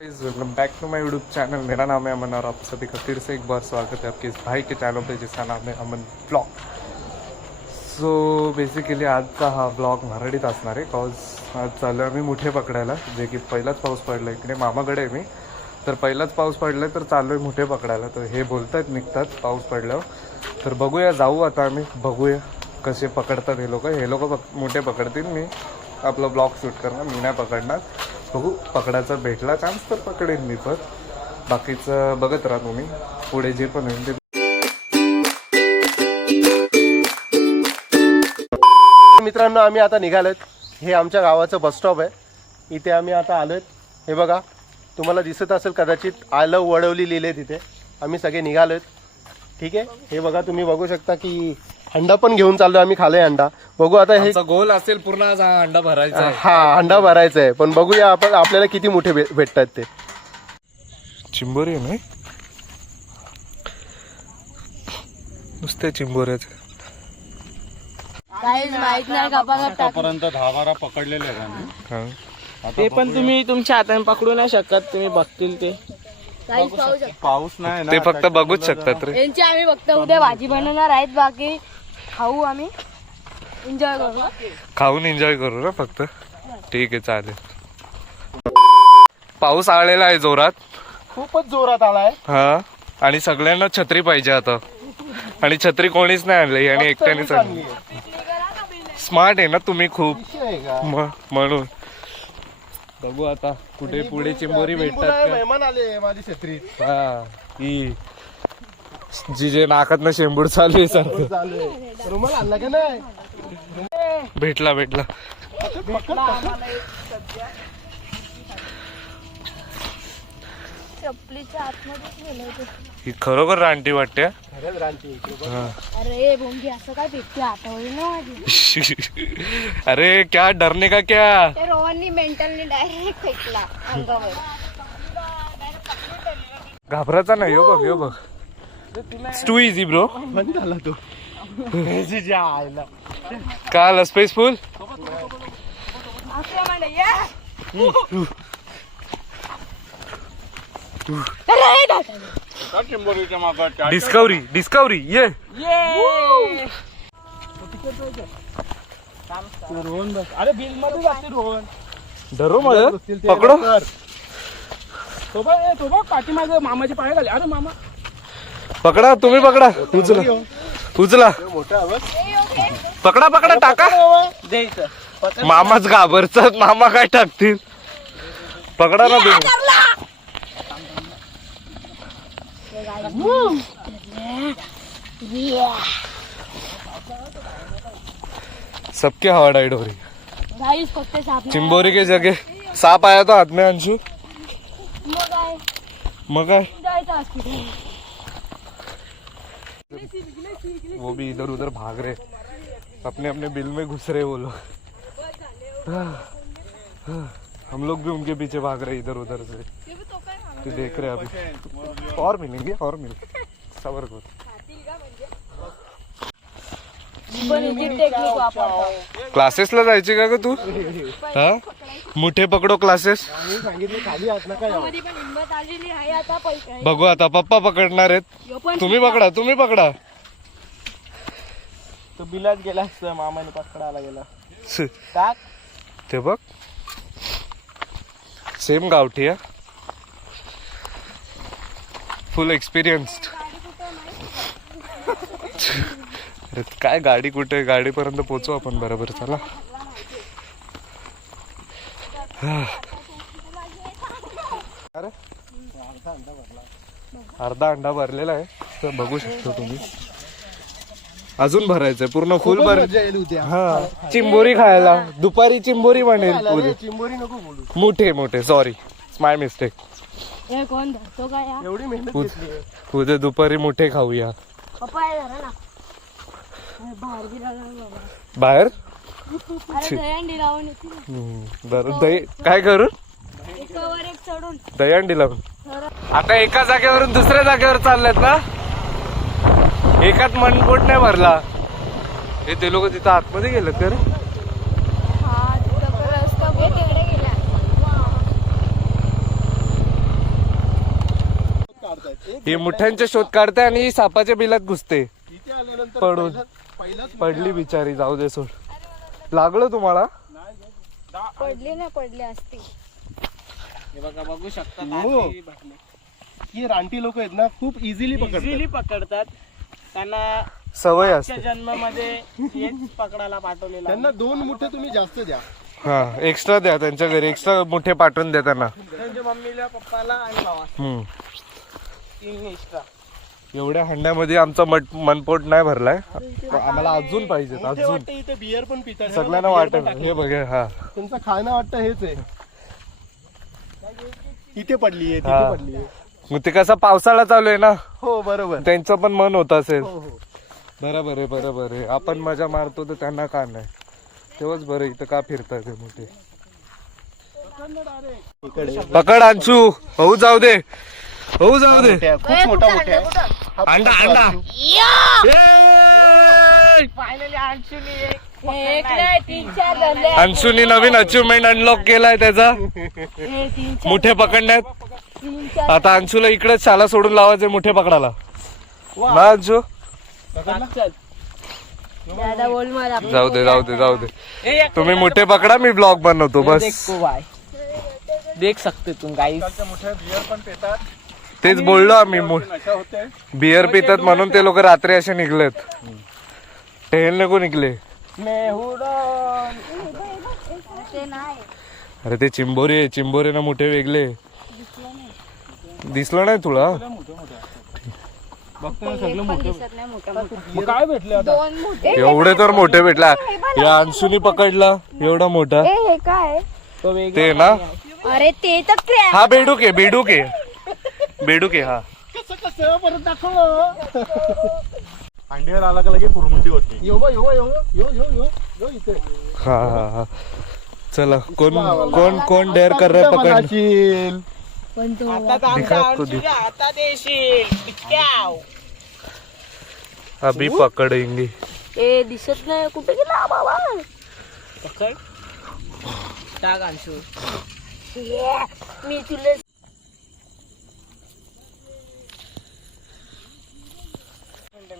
Welcome back to my YouTube channel. मेरा नाम है अमन और आप सभी का फिर से एक बार स्वागत है आपके इस भाई के चॅनल पे जिसका नाम आहे अमन ब्लॉग। सो बेसिकली आजचा हा ब्लॉग मराठीत असणार आहे कॉज आज चालू आहे आम्ही मुठे पकडायला, जे की पहिलाच पाऊस पडला इकडे मामाकडे आहे मी, तर पहिलाच पाऊस पडला तर चालू आहे मुठे पकडायला। तर हे बोलतात निघतात पाऊस पडल्यावर, तर बघूया जाऊ आता आम्ही, बघूया कसे पकडतात हे लोक मुठे पकडतील, मी आपला ब्लॉग शूट करणार, मी नाही पकडणार। बघू पकडायचा भेटला चान्स तर पकडेन मी, पण बाकीचं बघत राहा तुम्ही, पुढे जे पण होईल ते। मित्रांनो आम्ही आता निघालोत, हे आमच्या गावाचं बस स्टॉप आहे, इथे आम्ही आता आलोत। हे बघा तुम्हाला दिसत असेल कदाचित, आलं वडवली लिहिले तिथे, आम्ही सगळे निघालोत। ठीक आहे, हे बघा तुम्ही बघू शकता की अंडा पण घेऊन चाललो आम्ही, खाले अंडा। बघू आता हे गोल असेल पूर्ण आज हा अंडा भरायचा आहे। हा अंडा भरायचा आहे, पण बघूया आपण आपल्याला किती मोठे भेटतात ते। चिंबोरी आहे ना नुसते चिंबोऱ्याचे, काहीच माहित नाही आतापर्यंत 10-12 पकडलेले आहेत आम्ही। ते पण तुम्ही तुमच्या हाताने पकडू नाही शकत, तुम्ही बघतील ते पाऊस नाही ना, ते फक्त बघूच शकतात रे। यांची आम्ही फक्त उद्या भाजी बनवणार आहेत, बाकी खाऊ आम्ही एन्जॉय करू, खाऊन एन्जॉय करू ना फक्त। ठीक आहे चालेल। पाऊस आलेला आहे जोरात, खूपच जोरात आलाय। हा आणि सगळ्यांना छत्री पाहिजे आता, आणि छत्री कोणीच नाही आणली आणि एकट्यानेच आणली। स्मार्ट आहे ना तुम्ही खूप, म्हणून बघू आता कुठे पुढे चिंबोरी भेटतात का। मेहमान आले माझी छत्रीत, हा ही जिजे नाकातनं शेंबूड चालू आहे सारखं। रुमाल आणला का नाही? भेटला चपलीच्या आतमध्येच गेलो। ही खरोखर रानटी वाटते। अरे भोंगी असं काय भेटते आठवली ना माझी। अरे क्या डरने का क्या, त्या रोहननी मेंटलनी डायरेक्ट फेकला अंगावर। घाबरायचा नाही, यो बघ टू इझी ब्रो। बंद झाला तो आयला काल स्पेसफुल चिंबोरीच्या मागं डिस्कवरी ये रोहन बस, अरे बिल मध्ये जाते रोहन, डरो मग पकडो। तो बघ पाठीमागे मामाचे पाय घाले। अरे मामा पकडा, तुम्ही पकडा, उचला मोठा आवाज, पकडा टाका। द्यायचं मामाच घाबरतात, मामा काय टाकतील, पकडा ना तुम्ही। सबके हवा डाइड हो रही है। गाइस फक्त साप चिंबोरी के जगह सांप आया था हाथ में अंशु, मग काय जायचं हॉस्पिटल। वो भी इधर उधर भाग रहे, अपने अपने बिल में घुस रहे वो लोग। हम लोग भी उनके पीछे भाग रहे इधर उधर से, तो देख रहे अभी और मिलेंगे सबर करो। टेक्निक वापरतो। क्लासेसला जायचे का ग तू? हा मुठे पकडो क्लासेस। सांगितलं खाली हात नका यावं। मध्ये पण हिंमत आलेली आहे आता पैसे। बघू आता पप्पा पकडणार आहेत, तुम्ही पकडा। तो बिलात गेला असता, मामाने पकडायला गेला। टाक ते बघ, सेम गावठी आहे, फुल एक्सपिरियन्स्ड। काय गाडी कुठे, गाडीपर्यंत पोहोचू आपण बरोबर, चला। अरे अर्धा अंडा भरलेला आहे, तर बघू शकतो तुम्ही, अजून भरायचंय पूर्ण फुल भर। हा चिंबोरी खायला, दुपारी चिंबोरी म्हणेल, चिंबोरी नको बोलू, मोठे सॉरी माय मिस्टेक। हे कोण धरतो काय या? एवढी मेहनत घेतली। उद्या दुपारी मोठे खाऊया। पप्पा हे धरा ना, बाहेर गिराला बाबा, बाहेर अरे दहीहंडी लावून येते ना। बरं दही काय करू, एकावर एक चढून दहीहंडी लावून। आता एका जागेवरून दुसऱ्या जागेवर चाललेत ना, एकात मनपोट नाही भरला, हे ते लोक तिथं आतमध्ये गेलेत का रे? हा तिथं रस्ता तिकडे गेला। ही मुठ्यांचे शोध काढते आणि ही सापाच्या बिलात घुसते. इथे आल्यानंतर पडून. पहिलाच पडली बिचारी, जाऊ दे सोड. लागलं तुम्हाला? पडली ना, पडली असती. हे बघा, बघू शकता हो. काठी भेटली. ही रानटी लोक आहेत ना, खूप इझिली इझिली पकडतात. पकडतात. त्यांना सवय मागच्या असते. जन्मामध्ये हेच पकडायला पाठवलेलं. त्यांना 2 मुठे तुम्ही जास्त द्या. हा, एक्स्ट्रा द्या त्यांच्या घरी, एक्स्ट्रा मोठे पाठवून द्या त्यांना. त्यांच्या मम्मीला, पप्पाला आणि भावाला हम्म. 3 एक्स्ट्रा. एवढ्या हंड्यामध्ये आमचा मनपोट नाही भरलाय. आम्हाला अजून पाहिजेत, इथे अजून. वाटतं इथे बियर पण पितात. सगळ्यांना वाटत हे बघा. हा, तुमचं खाणं वाटतं हेच आहे. इथे पडली आहे, हा. तिथे पडली आहे. मग ते कसं पावसाळा चालू आहे ना, हो बरोबर. त्यांचं पण मन होत असेल. हो हो. बरोबर आहे, बरोबर आहे. आपण मजा मारतो तर त्यांना का नाही? तेव्हाच बरं. इथं का फिरतात ते मोठे? इकडे पकड अंशू, होऊ जाऊ दे, होऊ जाऊ दे. मोठे आहे, खूप मोठा मोठा आहे. हा अंडा, खूप अंडा. अंशू. ए! फायनली अंशुनी एक नाही, 3-4 धरले. अंशूनी नवीन अचिव्हमेंट अनलॉक केलाय त्याचा, हे 3-4 मुठे पकडण्यात. 3-4. आता अंशूला इकडेच शाला सोडून लावायचे मुठे पकडायला. ना अंशू, चल. दादा बोल मला. जाऊ दे, जाऊ दे, जाऊ दे. ए, एक तुम्ही मुठे पकडा, मी ब्लॉग बनवतो बस. देखो भाई, देख सकते तुम गाइस. मोठ्या बियर पण पितात. तेच बोललो आम्ही. नशा होते. बियर पितात म्हणून ते लोक रात्री असे निघलेत. टेल नको निघले. ते नाही. अरे ते चिंबोरी आहे, चिंबोरीनं मोठे वेगळे. दिसलं नाही तुला? बघतो एक पण दिसत नाही मोठा मोठा. मग काय भेटले आता? 2 मोठे. एवढे तर मोठे भेटला. या अंशुनी पकडला एवढा मोठा. ए, हे काय? तो वेगळा ते ना, अरे ते तर क्रॅप. हा बेडूक आहे, बेडूक आहे, बेडूक आहे हा. कसं कसं परत दाखव. अंड्यावर आला का लगे कुरमुंडी होती. यो बा, यो यो यो यो यो यो इथे. हा हा हा. चला, कोण कोण कोण डेअर कर रहा है पकड. पकड. पण तो आता तर आमच्या दिखा तो अंशुच्या हातात येशील. पिक्क्याव. अभी पकडेंगे. ए दिसत नाही, कुठे गेला बाबा? पकड. टाक अंशू. मी तुला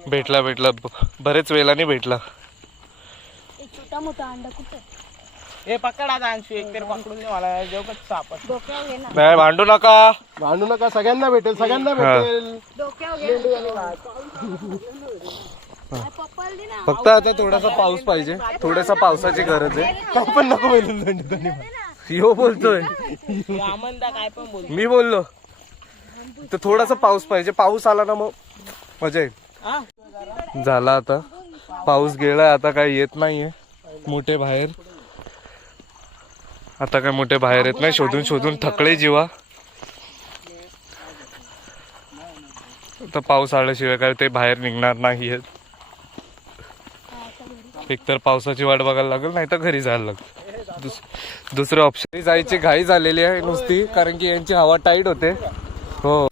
भेटला भेटला, बरेच वेळाने भेटला. छोटा मोठा अंडा कुठे? हे पकड आता अंशू, एक तर पकडून दे मला. जेवढं सापड. डोक्यावर घे ना. नाही, भांडू नका. भांडू नका, सगळ्यांना भेटेल, सगळ्यांना भेटेल. डोक्यावर घे. पप्पाला दे ना. फक्त आता थोडासा पाऊस पाहिजे, थोडासा पावसाची गरज आहे. काय पण नको बैल. यो बोलतोय, आमंदा काय पण बोल. मी बोललो. तर थोडासा पाऊस पाहिजे. पाऊस आला ना मग मजा येईल. हा? झाला आता पाऊस गेला, आता काय येत नाहीये मोठे बाहेर. आता काय मोठे बाहेर येत नाही. शोधून शोधून थकले जीवा. आता पाऊस आल्याशिवाय काय ते बाहेर निघणार नाहीयेत. एकतर पावसाची वाट बघायला लागेल, नाही तर घरी जायला लागेल. दुसरं ऑप्शन. जायची घाई झालेली आहे नुसती, कारण की यांची हवा टाईट होते. हो,